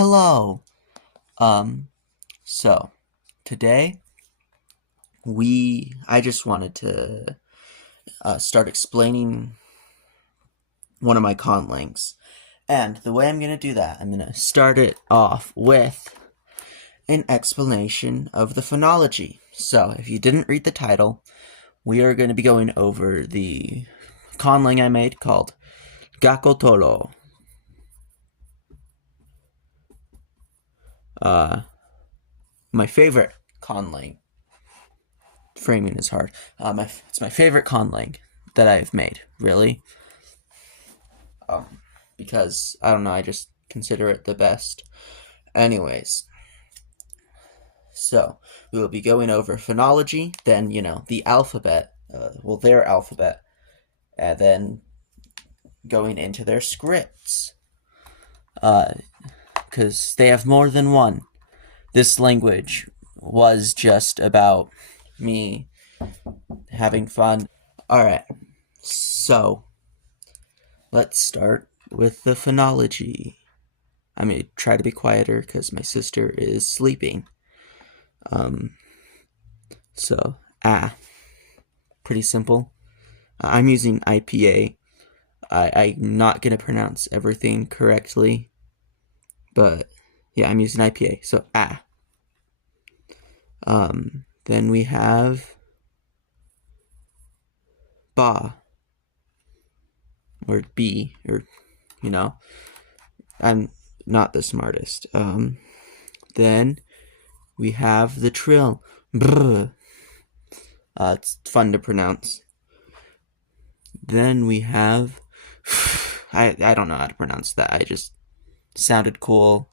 Hello. So today I just wanted to start explaining one of my conlangs, and the way I'm gonna do that, I'm gonna start it off with an explanation of the phonology. So if you didn't read the title, we are going to be going over the conlang I made called Gakotolo. My favorite conlang. Framing is hard. It's my favorite conlang that I've made, really. Because, I don't know, I just consider it the best. Anyways, so we will be going over phonology, then, the alphabet, their alphabet, and then going into their scripts. Because they have more than one. This language was just about me having fun. Alright, so let's start with the phonology. I'm going to try to be quieter because my sister is sleeping. So, pretty simple. I'm using IPA. I'm not going to pronounce everything correctly, but yeah, I'm using IPA. So, then we have ba, or B, or, I'm not the smartest. Then we have the trill, brr. It's fun to pronounce. Then we have, I don't know how to pronounce that. I just sounded cool.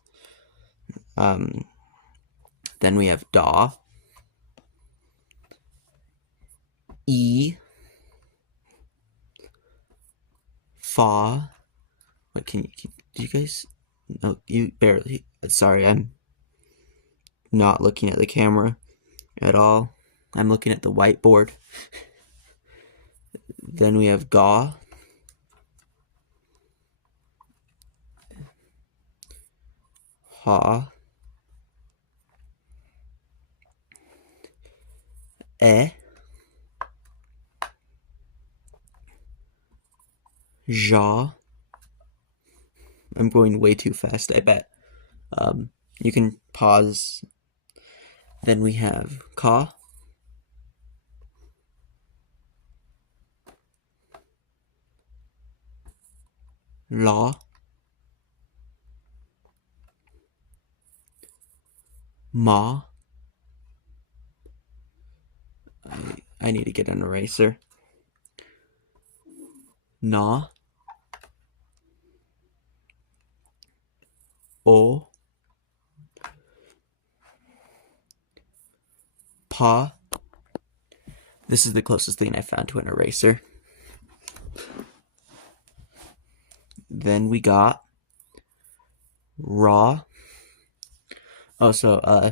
Then we have da, e, fa. What do you guys? No, you barely. Sorry, I'm not looking at the camera at all. I'm looking at the whiteboard. Then we have ga, ha, e, ja. I'm going way too fast, I bet. You can pause. Then we have ka, la, ma. I need to get an eraser. Na, o, pa. This is the closest thing I found to an eraser. Then we got ra. Also,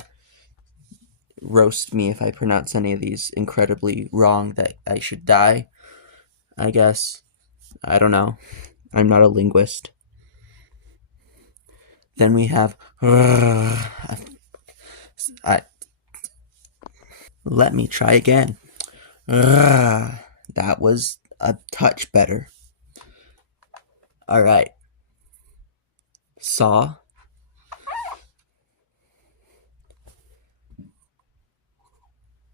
roast me if I pronounce any of these incredibly wrong that I should die, I guess. I don't know. I'm not a linguist. Then we have let me try again. That was a touch better. Alright. Saw,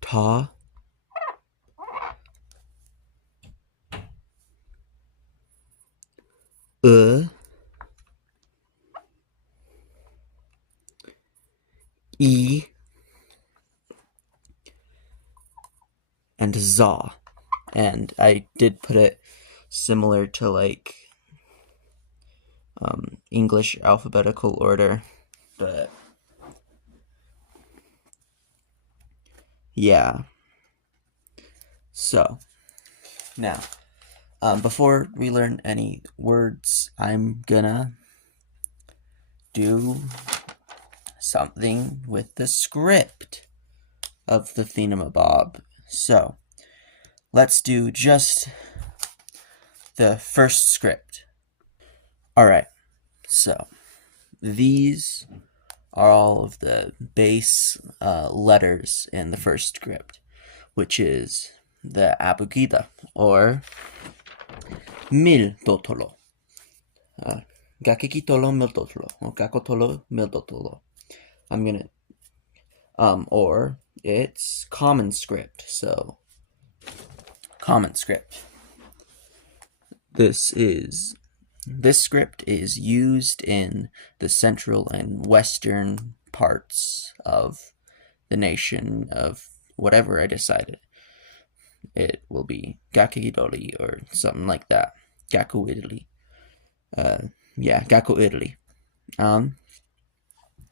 ta, e, and za. And I did put it similar to like English alphabetical order, but yeah. So now, before we learn any words, I'm gonna do something with the script of the thingamabob. So let's do just the first script. Alright, so these are all of the base letters in the first script, which is the abugida, or mil dotolo. Gakotolo mil dotolo, or Gakotolo mil dotolo. I'm gonna, or it's common script, so common script. This script is used in the central and western parts of the nation of whatever I decided. It will be Gakidoli or something like that. Gaku Italy. Yeah, Gaku Italy.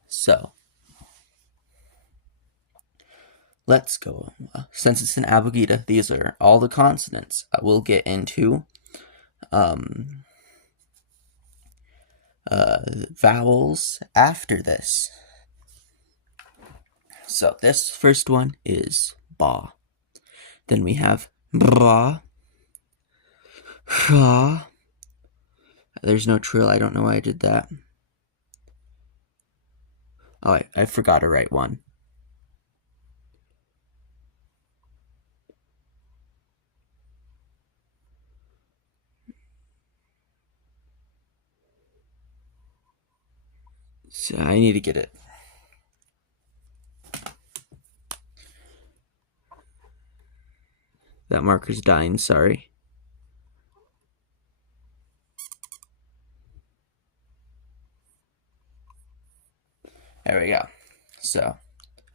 So let's go. Since it's an abugida, these are all the consonants. I will get into vowels after this. So this first one is ba. Then we have bra, sha. There's no trill. I don't know why I did that. Oh, I forgot to write one. So I need to get it. That marker's dying, sorry. There we go. So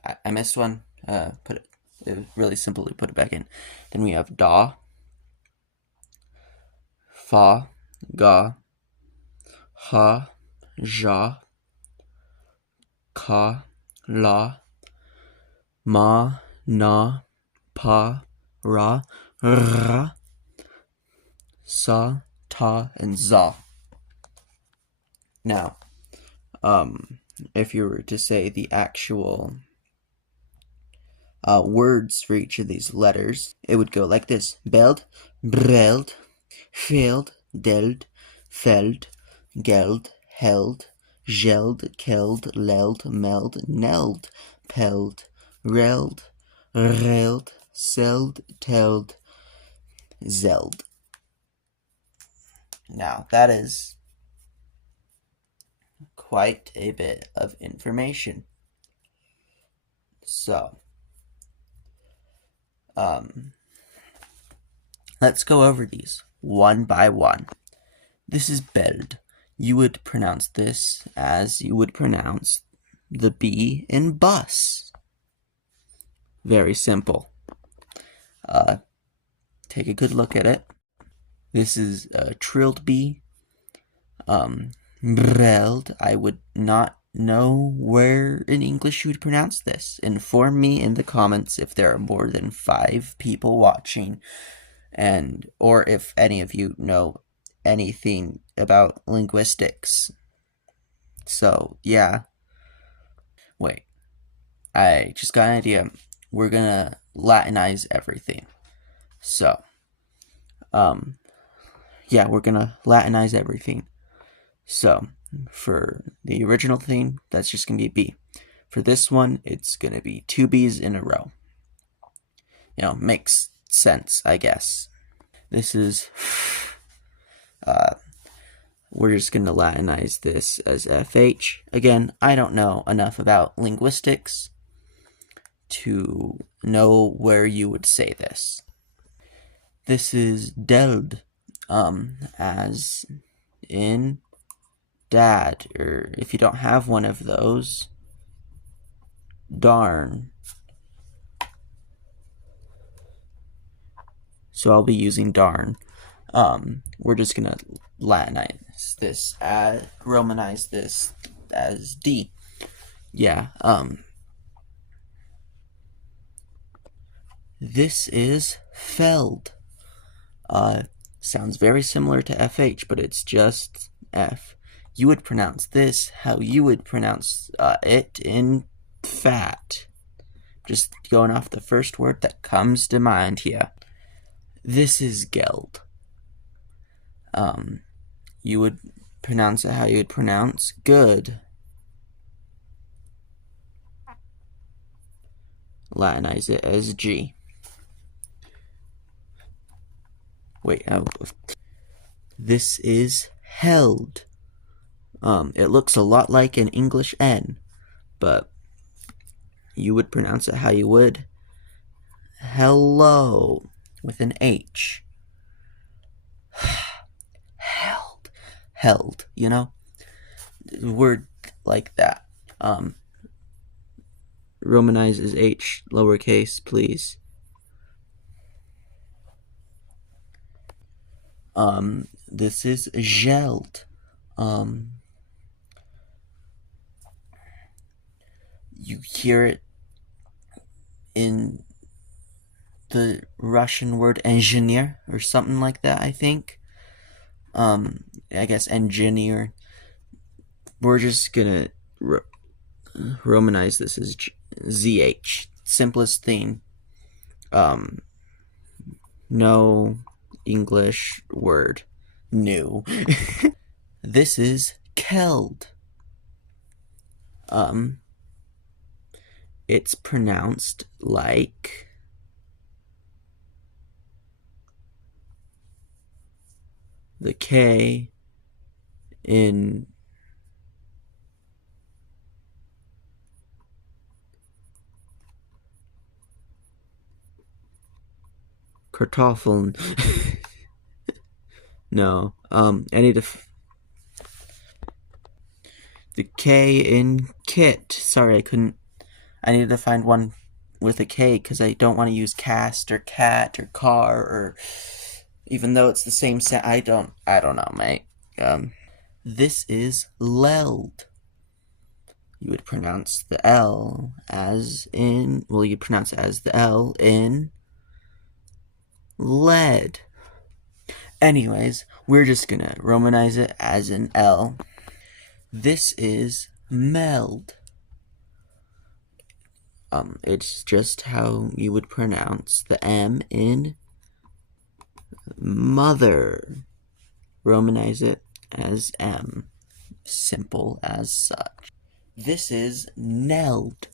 I missed one. Put it really simple to put it back in. Then we have da, fa, ga, ha, ja, ka, la, ma, na, pa, ra, ra, sa, ta, and za. Now, if you were to say the actual words for each of these letters, it would go like this: beld, breld, feld, deld, feld, geld, held, geld, keld, leld, meld, neld, peld, reld, railed, seld, teld, zeld. Now, that is quite a bit of information. So, let's go over these one by one. This is beld. You would pronounce this as you would pronounce the B in bus. Very simple. Take a good look at it. This is a trilled B. Breld. I would not know where in English you would pronounce this. Inform me in the comments if there are more than 5 people watching, or if any of you know anything about linguistics. So, yeah. Wait. I just got an idea. We're gonna Latinize everything. So, yeah, we're gonna Latinize everything. So, for the original theme, that's just gonna be a B. For this one, it's gonna be 2 B's in a row. Makes sense, I guess. This is, we're just gonna Latinize this as FH. Again, I don't know enough about linguistics to know where you would say this. This is deld, as in dad, or if you don't have one of those, darn. So I'll be using darn. We're just gonna Latinize this, Romanize this as D. Yeah, this is feld. Sounds very similar to FH, but it's just F. You would pronounce this how you would pronounce it in fat. Just going off the first word that comes to mind here. This is geld. You would pronounce it how you would pronounce good. Latinize it as G. Wait, this is held. It looks a lot like an English N, but you would pronounce it how you would hello with an H. Held, you know? Word like that. Romanize is H, lowercase, please. This is gelled. You hear it in the Russian word engineer or something like that, I think. I guess engineer. We're just gonna Romanize this as ZH. Simplest thing. No English word. New. This is keld. It's pronounced like the K in Kartoffeln. No, I need to the K in kit. Sorry, I couldn't. I needed to find one with a K because I don't want to use cast or cat or car or even though it's the same sound. I don't know, mate. This is leld. You would pronounce the L as in, well, you pronounce it as the L in lead. Anyways, we're just gonna Romanize it as an L. This is meld. It's just how you would pronounce the M in mother. Romanize it as M. Simple as such. This is neld.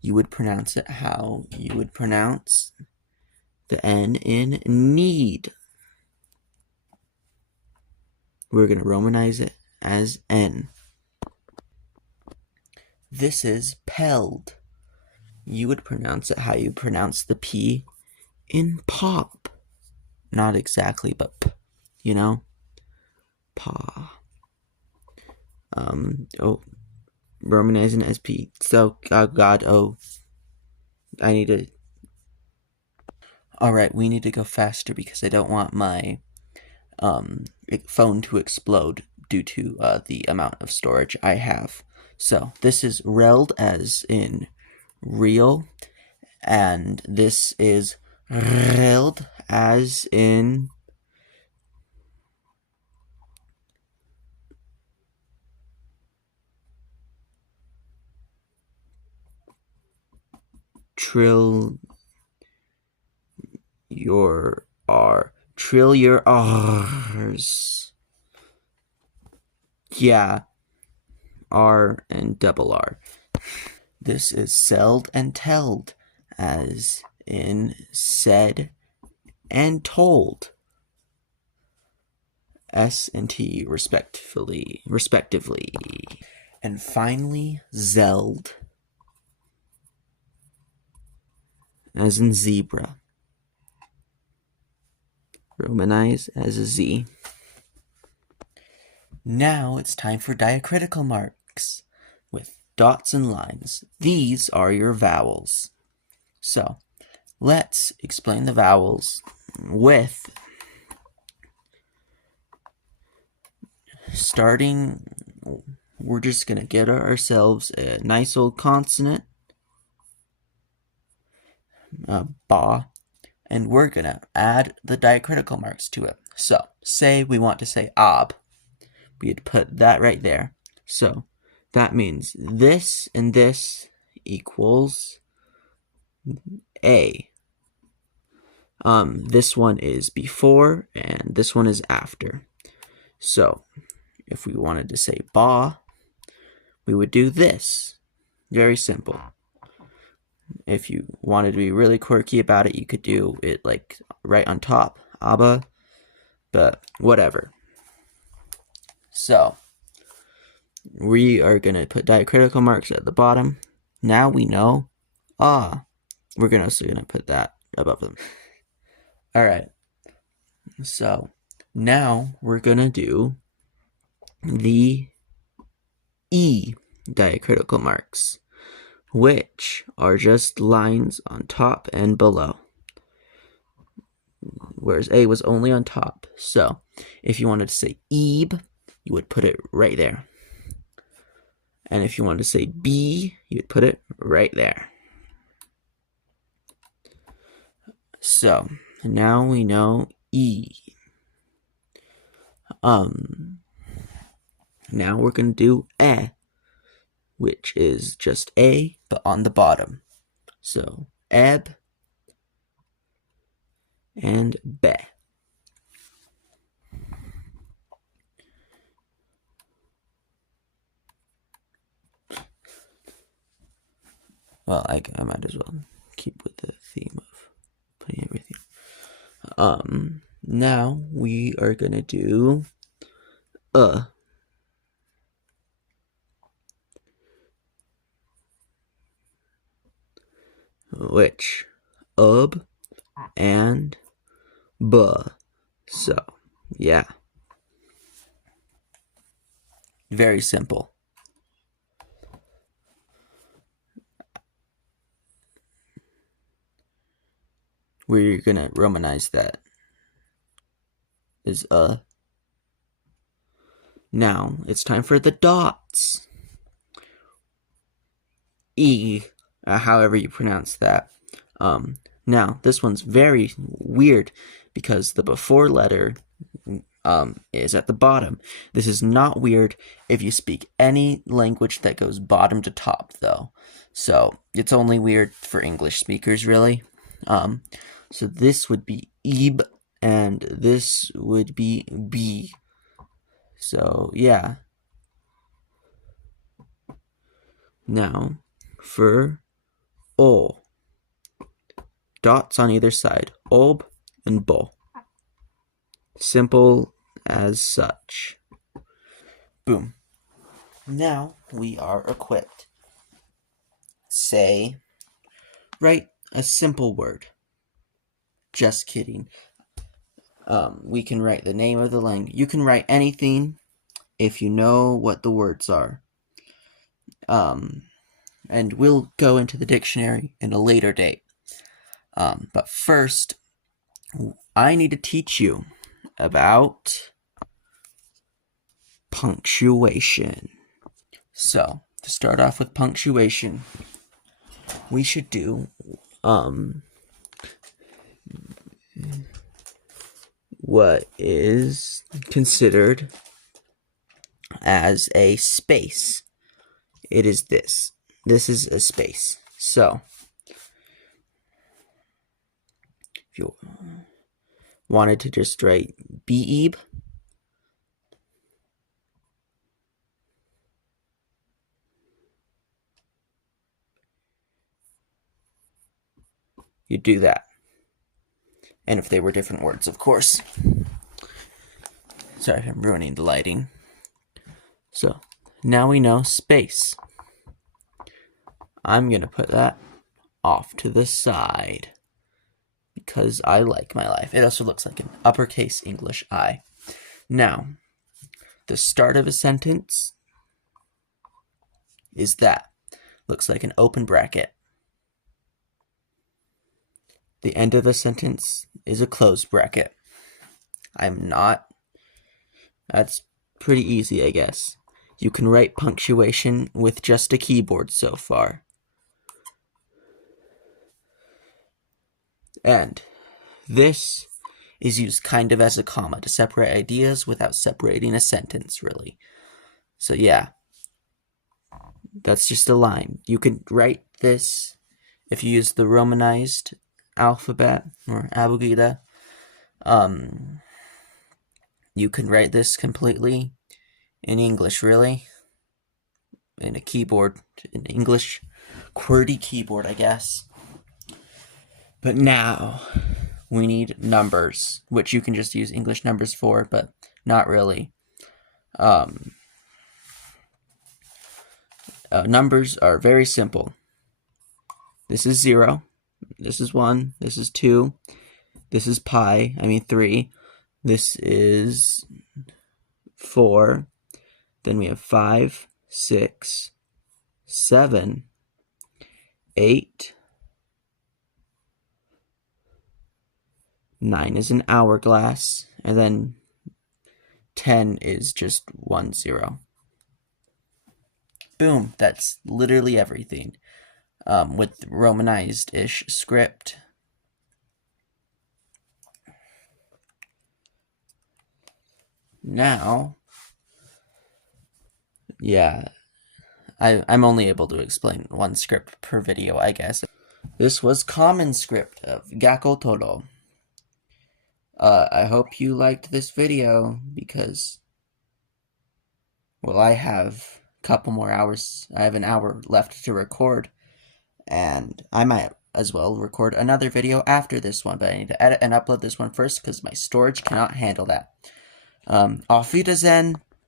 You would pronounce it how you would pronounce the N in need. We're going to Romanize it as N. This is pelled. You would pronounce it how you pronounce the P in pop. Not exactly, but P, you know? Pa. Romanizing as P. So, God, I need to... Alright, we need to go faster because I don't want my phone to explode due to the amount of storage I have. So, this is reld as in real, and this is reld as in trill your R's. Yeah, R and double R. This is selled and telled, as in said and told. S and T respectively. And finally, zelled, as in zebra. Romanize as a Z. Now it's time for diacritical marks with dots and lines. These are your vowels. So, let's explain the vowels with starting, we're just going to get ourselves a nice old consonant, ba, and we're going to add the diacritical marks to it. So, say we want to say ob. We'd put that right there. So, that means this and this equals A. This one is before, and this one is after. So, if we wanted to say ba, we would do this. Very simple. if you wanted to be really quirky about it, you could do it like right on top, Abba, but whatever. So we are going to put diacritical marks at the bottom. Now we know, we're also going to put that above them. All right, so now we're going to do the E diacritical marks, which are just lines on top and below, whereas A was only on top. So if you wanted to say Ebe, you would put it right there. And if you wanted to say B, you would put it right there. So now we know E. Now we're going to do E, which is just A, but on the bottom. So eb and be. Well, I might as well keep with the theme of putting everything. Now we are gonna do which and buh. So yeah, very simple. We're gonna romanize that is Now it's time for the dots. E, however you pronounce that. Now this one's very weird because the before letter is at the bottom. This is not weird if you speak any language that goes bottom to top, though. So it's only weird for English speakers, really. So this would be eb, and this would be b. So yeah. Now for o, dots on either side, ob and bo. Simple as such. Boom. Now we are equipped. Say, write a simple word. Just kidding. We can write the name of the language. You can write anything if you know what the words are. And we'll go into the dictionary in a later date. But first, I need to teach you about punctuation. So, to start off with punctuation, we should do what is considered as a space. It is this. This is a space. So, if you wanted to just write beeb, you do that. And if they were different words, of course. Sorry, I'm ruining the lighting. So, now we know space. I'm going to put that off to the side because I like my life. It also looks like an uppercase English I. Now, the start of a sentence is that. Looks like an open bracket. The end of the sentence is a closed bracket. That's pretty easy, I guess. You can write punctuation with just a keyboard so far. And this is used kind of as a comma to separate ideas without separating a sentence, really. So yeah, that's just a line. You can write this if you use the romanized alphabet or abugida. You can write this completely in English, really. in a keyboard, in English, QWERTY keyboard, I guess. But now we need numbers, which you can just use English numbers for, but not really. Numbers are very simple. This is 0, this is 1, this is 2, this is 3, this is 4, then we have 5, 6, 7, 8, 9 is an hourglass, and then 10 is just 1 0. Boom, that's literally everything. With Romanized-ish script. Now, yeah, I'm only able to explain one script per video, I guess. This was common script of Gakotolo. I hope you liked this video because, well, I have a couple more hours. I have an hour left to record, and I might as well record another video after this one, but I need to edit and upload this one first because my storage cannot handle that. Auf Wiedersehen.